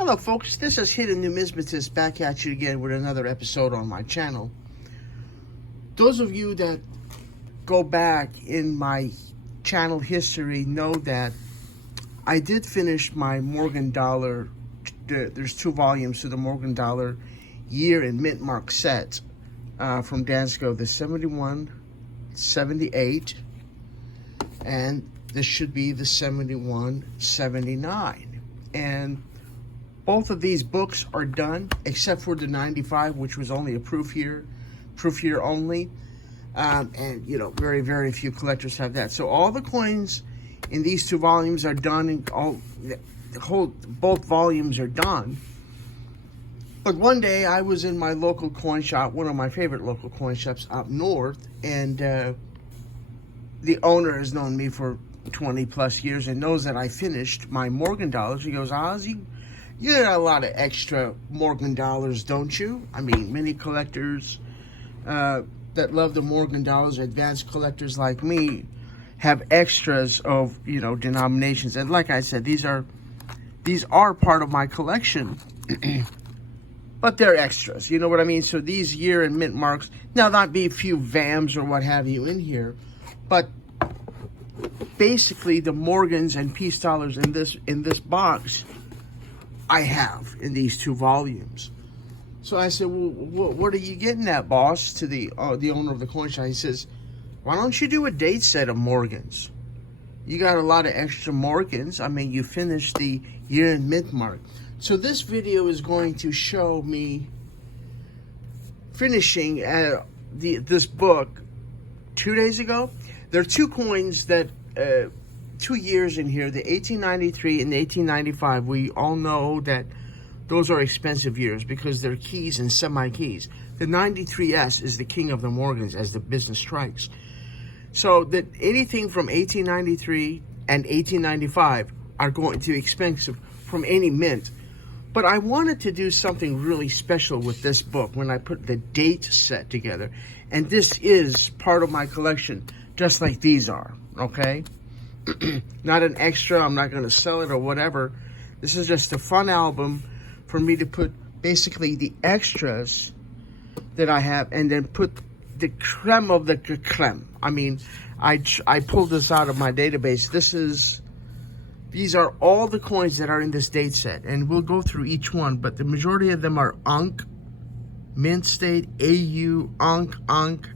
Hello folks, this is Hidden Numismatist back at you again with another episode on my channel. Those of you that go back in my channel history know that I did finish my Morgan Dollar. There's 2 volumes to the Morgan Dollar year and mint mark set from Dansco, the 71, 78, and this should be the 71, 79. And both of these books are done, except for the 95, which was only a proof year only. And, you know, very, very few collectors have that. So all the coins in these 2 volumes are done, and both volumes are done. But one day I was in my local coin shop, one of my favorite local coin shops up north, and the owner has known me for 20 plus years and knows that I finished my Morgan dollars. He goes, Ozzy, you got a lot of extra Morgan dollars, don't you? I mean, many collectors that love the Morgan dollars, advanced collectors like me, have extras of, you know, denominations. And like I said, these are part of my collection, but they're extras. You know what I mean? So these year and mint marks, now not be a few VAMs or what have you in here, but basically the Morgans and peace dollars in this box I have in these 2 volumes. So I said, well, what are you getting at, boss? To the owner of the coin shop. He says, why don't you do a date set of Morgans? You got a lot of extra Morgans. I mean, you finished the year and mint mark. So this video is going to show me finishing this book 2 days ago. There are 2 coins that 2 years in here, the 1893 and the 1895. We all know that those are expensive years because they're keys and semi-keys. The 93S is the king of the Morgans as the business strikes. So that anything from 1893 and 1895 are going to be expensive from any mint. But I wanted to do something really special with this book when I put the date set together. And this is part of my collection, just like these are, okay? Not an extra, I'm not going to sell it or whatever. This is just a fun album for me to put basically the extras that I have and then put the creme of the creme. I mean, I pulled this out of my database. These are all the coins that are in this date set, and we'll go through each one, but the majority of them are Ankh, Mint State, AU, Ankh,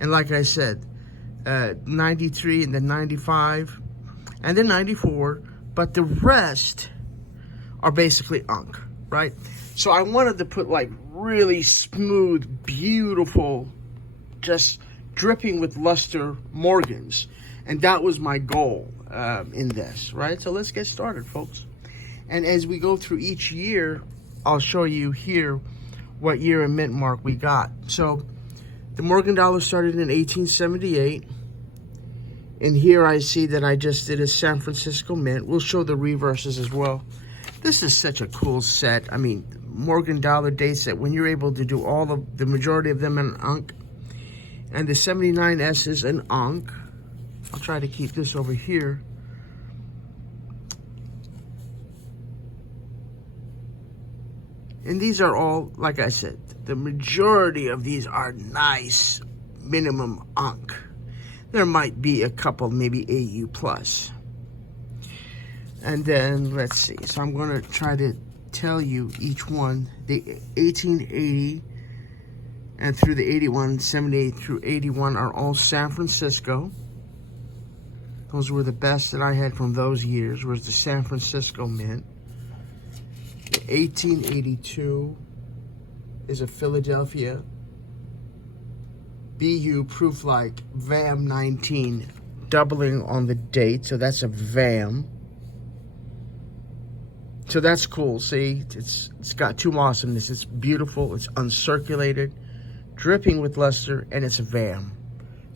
and like I said, 93 and then 95 and then 94, but the rest are basically Ankh, right? So I wanted to put like really smooth, beautiful, just dripping with luster Morgans, and that was my goal in this, right? So let's get started, folks. And as we go through each year, I'll show you here what year and mint mark we got. So the Morgan dollar started in 1878. And here I see that I just did a San Francisco mint. We'll show the reverses as well. This is such a cool set. I mean, Morgan dollar date set, when you're able to do all of the majority of them in Ankh. And the 79S is an Ankh. I'll try to keep this over here. And these are all, like I said, the majority of these are nice minimum Ankh. There might be a couple, maybe AU plus. And then, let's see. So I'm going to try to tell you each one. The 1880 and through the 81, 78 through 81 are all San Francisco. Those were the best that I had from those years, was the San Francisco mint. The 1882 is a Philadelphia. BU proof like VAM 19, doubling on the date, so that's a VAM. So that's cool. See, it's got 2 awesomeness. It's beautiful, it's uncirculated, dripping with luster, and it's a VAM.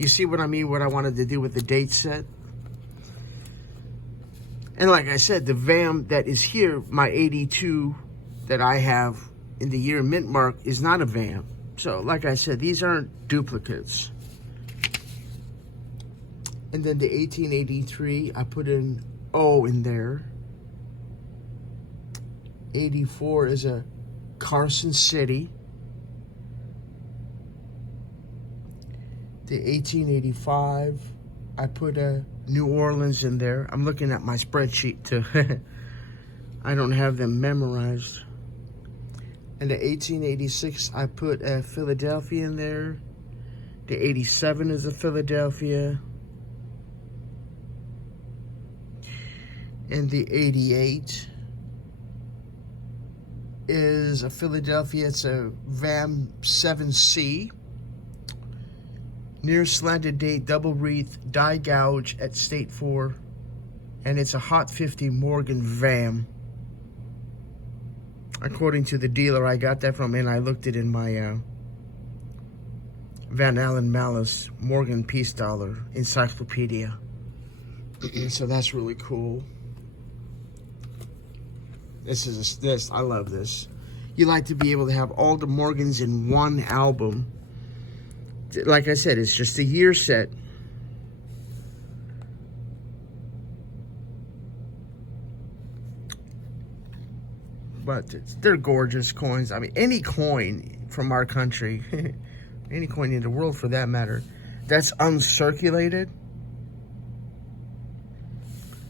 You see what I mean, what I wanted to do with the date set? And like I said, the VAM that is here, my 82 that I have in the year mint mark, is not a VAM. So, like I said, these aren't duplicates. And then the 1883, I put an O in there. 1884 is a Carson City. The 1885, I put a New Orleans in there. I'm looking at my spreadsheet too. I don't have them memorized. And the 1886, I put a Philadelphia in there. The 87 is a Philadelphia. And the 88 is a Philadelphia. It's a VAM 7C. Near slanted date, double wreath, die gouge at state 4. And it's a Hot 50 Morgan VAM. According to the dealer I got that from, and I looked it in my Van Allen Malice Morgan Peace Dollar Encyclopedia. So that's really cool. This I love this. You like to be able to have all the Morgans in one album. Like I said, it's just a year set. But they're gorgeous coins. I mean, any coin from our country, any coin in the world for that matter, that's uncirculated,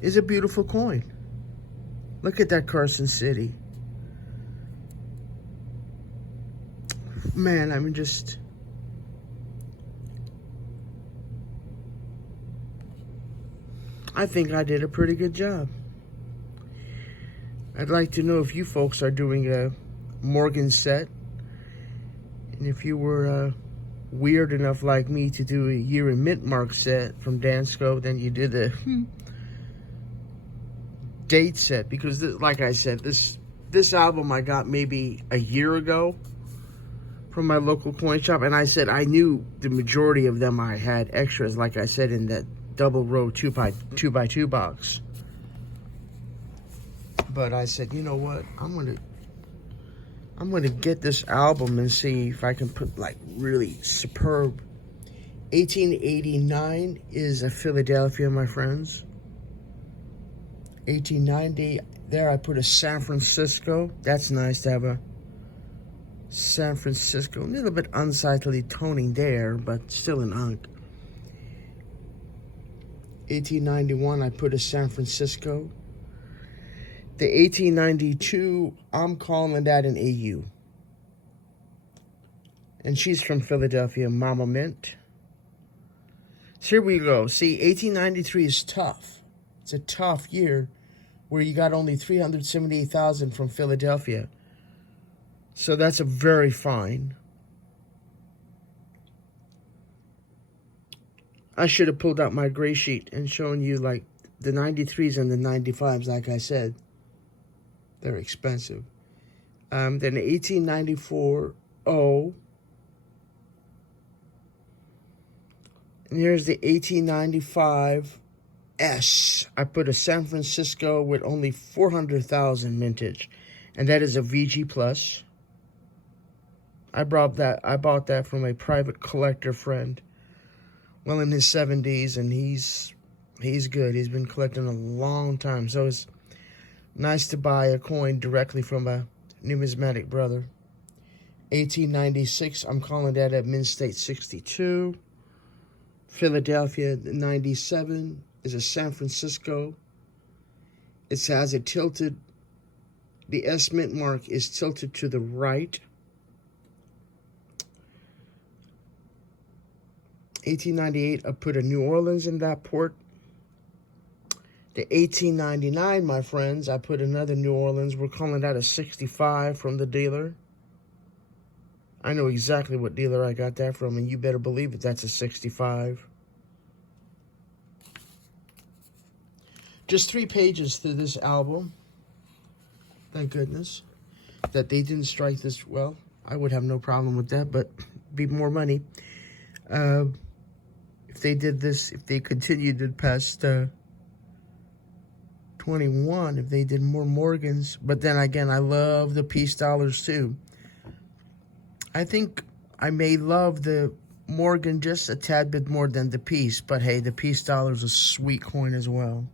is a beautiful coin. Look at that Carson City. Man, I mean, just... I think I did a pretty good job. I'd like to know if you folks are doing a Morgan set. And if you were weird enough like me to do a year in mintmark set from Dansco, then you did a date set. Because like I said, this album I got maybe a year ago from my local coin shop. And I said I knew the majority of them I had extras, like I said, in that double row 2x2 box. But I said, you know what? I'm gonna get this album and see if I can put like really superb. 1889 is a Philadelphia, my friends. 1890, there I put a San Francisco. That's nice to have a San Francisco. A little bit unsightly toning there, but still an unk. 1891, I put a San Francisco. The 1892, I'm calling that an AU. And she's from Philadelphia, Mama Mint. So here we go. See, 1893 is tough. It's a tough year where you got only 378,000 from Philadelphia. So that's a very fine. I should have pulled out my gray sheet and shown you like the 93s and the 95s, like I said. They're expensive. Then the 1894 O. And here's the 1895 S. I put a San Francisco with only 400,000 mintage. And that is a VG Plus. I bought that from a private collector friend. Well, in his 70s, and he's good. He's been collecting a long time. So it's nice to buy a coin directly from a numismatic brother. 1896, I'm calling that at Mint State 62. Philadelphia 97 is a San Francisco. It has a tilted, the S mint mark is tilted to the right. 1898, I put a New Orleans in that port. The 1899, my friends, I put another New Orleans. We're calling that a 65 from the dealer. I know exactly what dealer I got that from, and you better believe it, that's a 65. Just 3 pages through this album. Thank goodness that they didn't strike this. Well, I would have no problem with that, but be more money. If they did this, if they continued it past 21, if they did more Morgans. But then again, I love the piece dollars too. I think I may love the Morgan just a tad bit more than the piece, but hey, the piece dollar is a sweet coin as well.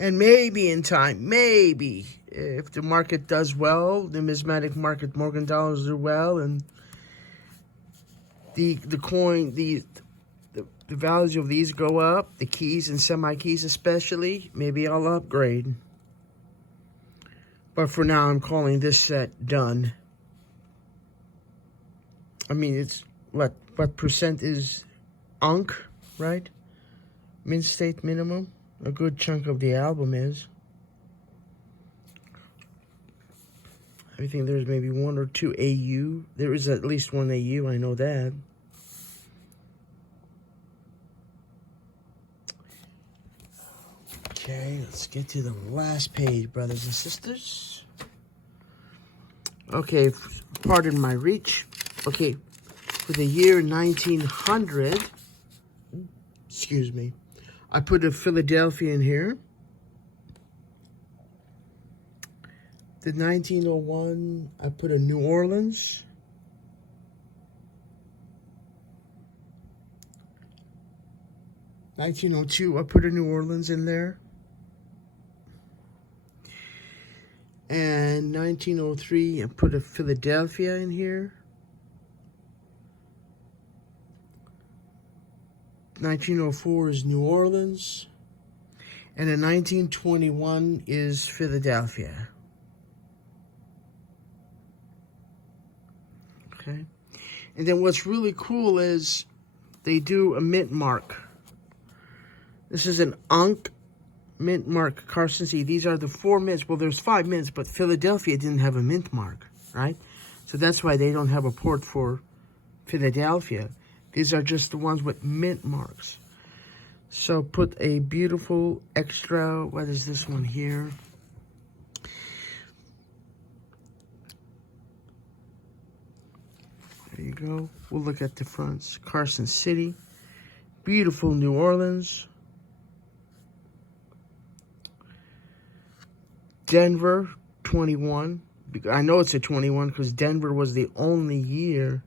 And maybe in time, maybe, if the market does well, the numismatic market, Morgan dollars do well, and the coin, the values of these go up, the keys and semi-keys especially, maybe I'll upgrade. But for now, I'm calling this set done. I mean, it's, what percent is Unk, right? Mint state minimum. A good chunk of the album is. I think there's maybe 1 or 2 AU. There is at least 1 AU, I know that. Okay, let's get to the last page, brothers and sisters. Okay, pardon my reach. Okay, for the year 1900, excuse me, I put a Philadelphia in here. The 1901, I put a New Orleans. (1902), I put a New Orleans in there. And 1903, I put a Philadelphia in here. 1904 is New Orleans. And in 1921 is Philadelphia. Okay. And then what's really cool is they do a mint mark. This is an Unk mint mark Carson C. These are the 4 mints. Well, there's 5 mints, but Philadelphia didn't have a mint mark, right? So that's why they don't have a port for Philadelphia. These are just the ones with mint marks. So put a beautiful extra, what is this one here? There you go. We'll look at the fronts. Carson City. Beautiful New Orleans. Denver, 21. I know it's a 21 because Denver was the only year,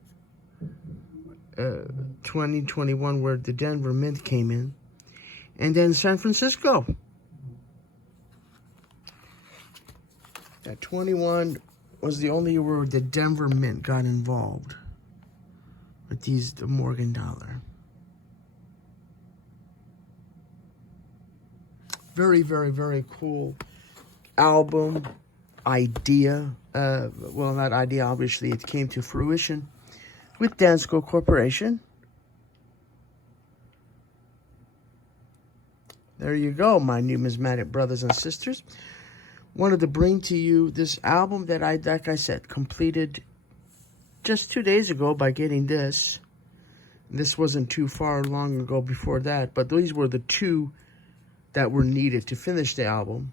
2021, where the Denver Mint came in. And then San Francisco. That 21 was the only year where the Denver Mint got involved with the Morgan dollar. Very, very, very cool album idea. Well, not idea, obviously it came to fruition with Dansco Corporation. There you go, my numismatic brothers and sisters. Wanted to bring to you this album that I, like I said, completed just 2 days ago by getting this. This wasn't too far long ago before that, but these were the 2 that were needed to finish the album.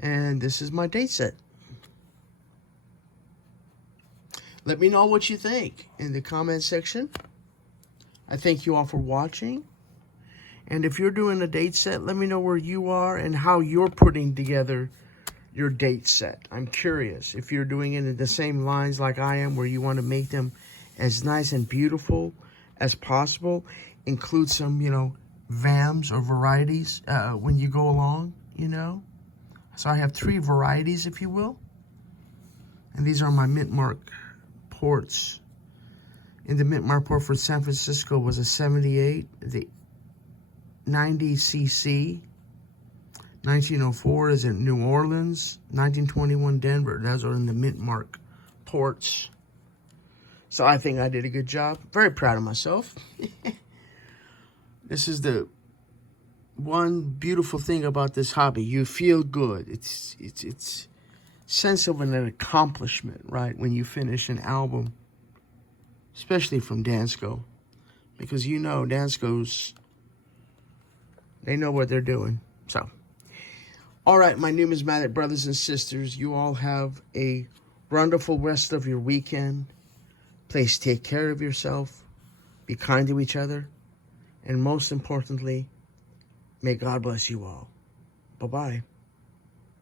And this is my date set. Let me know what you think in the comment section. I thank you all for watching. And if you're doing a date set, let me know where you are and how you're putting together your date set. I'm curious if you're doing it in the same lines like I am, where you want to make them as nice and beautiful as possible. Include some, VAMs or varieties when you go along, So I have 3 varieties, if you will. And these are my mint mark ports. And the mint mark port for San Francisco was a 78. The 90cc. 1904 is in New Orleans. 1921 Denver. Those are in the mint mark ports. So I think I did a good job. Very proud of myself. This is the one beautiful thing about this hobby. You feel good. It's sense of an accomplishment, right? When you finish an album, especially from Dansco, because Dansco's, they know what they're doing. So, all right, my numismatic brothers and sisters, you all have a wonderful rest of your weekend. Please take care of yourself. Be kind to each other. And most importantly, may God bless you all. Bye-bye.